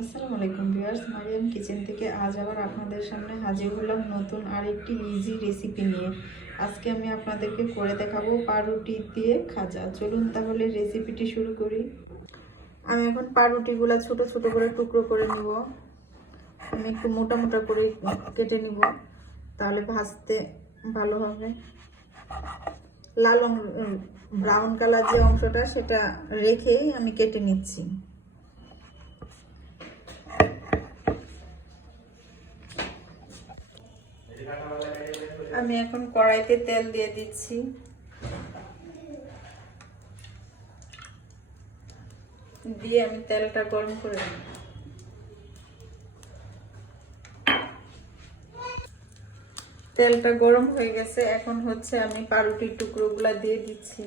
আসসালামু আলাইকুম viewers, Mariam kitchen থেকে আজ আবার আপনাদের সামনে হাজির হলাম নতুন আরেকটি ইজি রেসিপি নিয়ে। আজকে আমি আপনাদেরকে করে দেখাবো পাউরুটি দিয়ে খাজা। চলুন তাহলে রেসিপিটি শুরু করি। আমি এখন পাউরুটিগুলো ছোট ছোট করে টুকরো করে নিব। আমি একটু মোটা মোটা করে কেটে নিব, তাহলে ভাজতে ভালো হবে। লাল ব্রাউন কালার যে অংশটা সেটা রেখেই আমি কেটে নিচ্ছি। আমি এখন কড়াইতে তেল দিয়ে দিচ্ছি। দিয়ে আমি তেলটা গরম করে নিই। তেলটা গরম হয়ে গেছে, এখন হচ্ছে আমি পাউরুটির টুকরোগুলা দিয়ে দিচ্ছি।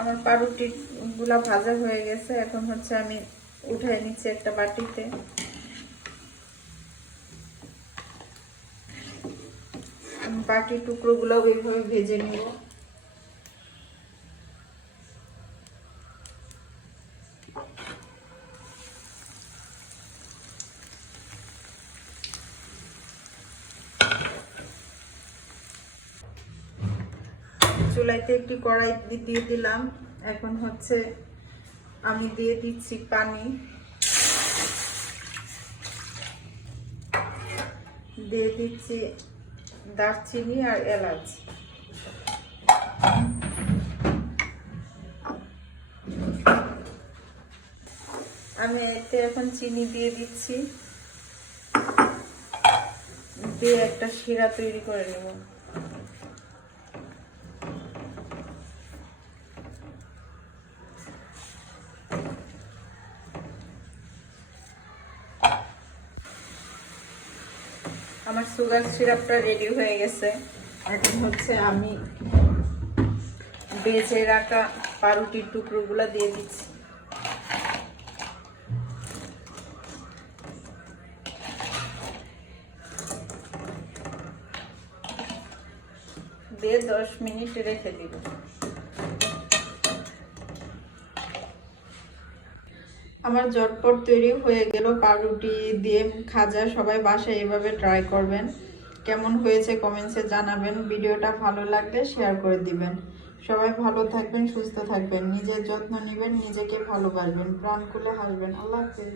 আমার পাউরুটি গুলা ভাজা হয়ে গেছে, এখন হচ্ছে আমি উঠাই নিচ্ছি একটা বাটিতে। বাকি টুকরোগুলো ওইভাবে ভেজে নিব। চুলাইতে একটি কড়াই দিয়ে দিলাম। এখন হচ্ছে আমি দিয়ে দিচ্ছি পানি, দিয়ে দিচ্ছি দারচিনি আর এলাচ। আমি এতে এখন চিনি দিয়ে দিচ্ছি, দিয়ে একটা শিরা তৈরি করে নেব। আমার সুগার সিরাপটা রেডি হয়ে গেছে। এখন হচ্ছে আমি বেজে রাখা পাউরুটির টুকরোগুলো দিয়ে দিচ্ছি। দিয়ে 10 মিনিট রেখে দিব। আমার ঝটপট তৈরি হয়ে গেল পাউরুটি দিয়ে খাজা। সবাই বাসায় এভাবে ট্রাই করবেন। কেমন হয়েছে কমেন্টসে জানাবেন। ভিডিওটা ভালো লাগলে শেয়ার করে দিবেন। সবাই ভালো থাকবেন, সুস্থ থাকবেন, নিজের যত্ন নেবেন, নিজেকে ভালোবাসবেন, প্রাণ খুলে হাসবেন। আল্লাহ হাফেজ।